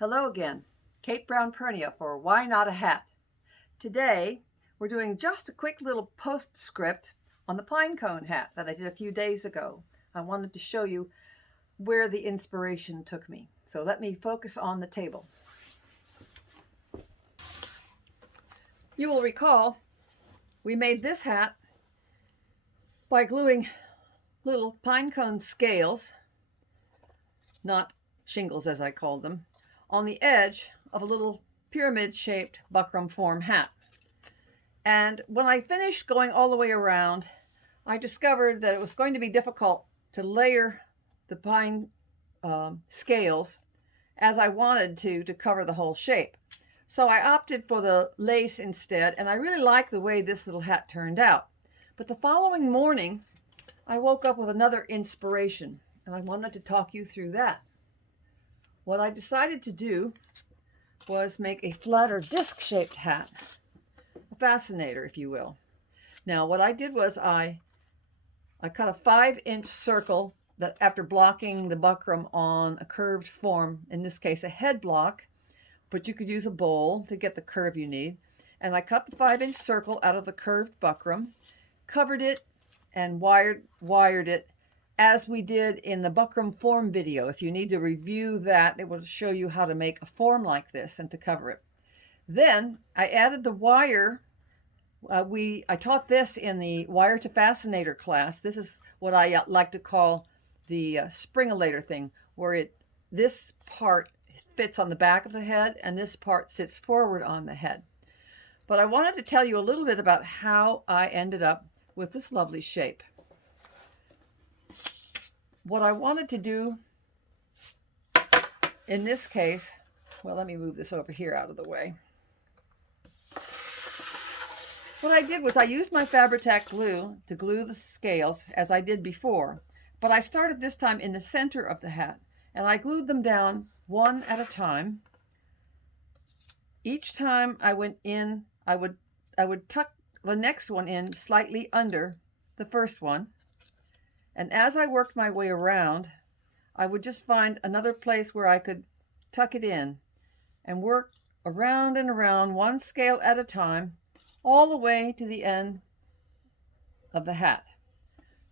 Hello again, Kate Brown Pernia for Why Not a Hat. Today, we're doing just a quick little postscript on the pine cone hat that I did a few days ago. I wanted to show you where the inspiration took me. So let me focus on the table. You will recall we made this hat by gluing little pine cone scales, not shingles as I called them, on the edge of a little pyramid-shaped buckram form hat. And when I finished going all the way around, I discovered that it was going to be difficult to layer the pine scales as I wanted to cover the whole shape. So I opted for the lace instead, and I really like the way this little hat turned out. But the following morning, I woke up with another inspiration, and I wanted to talk you through that. What I decided to do was make a flatter disc-shaped hat, a fascinator, if you will. Now, what I did was I cut a 5-inch circle that after blocking the buckram on a curved form, in this case a head block, but you could use a bowl to get the curve you need. And I cut the 5-inch circle out of the curved buckram, covered it, and wired it as we did in the buckram form video. If you need to review that, it will show you how to make a form like this and to cover it. Then I added the wire. I taught this in the Wire to Fascinator class. This is what I like to call the springulator thing, where this part fits on the back of the head and this part sits forward on the head. But I wanted to tell you a little bit about how I ended up with this lovely shape. What I wanted to do in this case, well, let me move this over here out of the way. What I did was I used my Fabri-Tac glue to glue the scales as I did before, but I started this time in the center of the hat, and I glued them down one at a time. Each time I went in, I would tuck the next one in slightly under the first one. And as I worked my way around, I would just find another place where I could tuck it in and work around and around, one scale at a time, all the way to the end of the hat.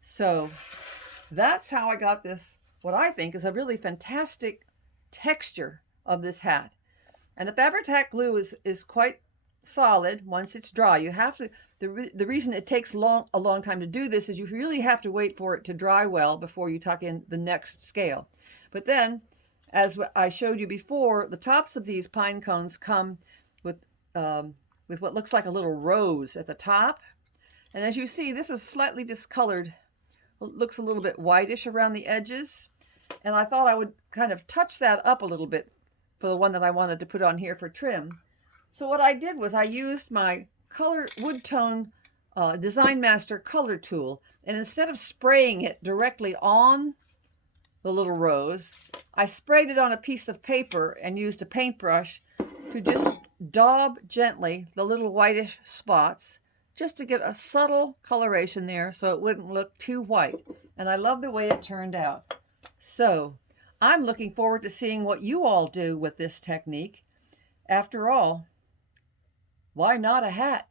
So that's how I got this, what I think is a really fantastic texture of this hat. And the Fabri-Tac glue is quite solid once it's dry. You have to, the reason it takes a long time to do this is you really have to wait for it to dry well before you tuck in the next scale. But then, as I showed you before, the tops of these pine cones come with what looks like a little rose at the top. And as you see, this is slightly discolored. It looks a little bit whitish around the edges. And I thought I would kind of touch that up a little bit for the one that I wanted to put on here for trim. So what I did was I used my wood tone Design Master color tool, and instead of spraying it directly on the little rose, I sprayed it on a piece of paper and used a paintbrush to just daub gently the little whitish spots, just to get a subtle coloration there so it wouldn't look too white. And I love the way it turned out. So I'm looking forward to seeing what you all do with this technique. After all, why not a hat?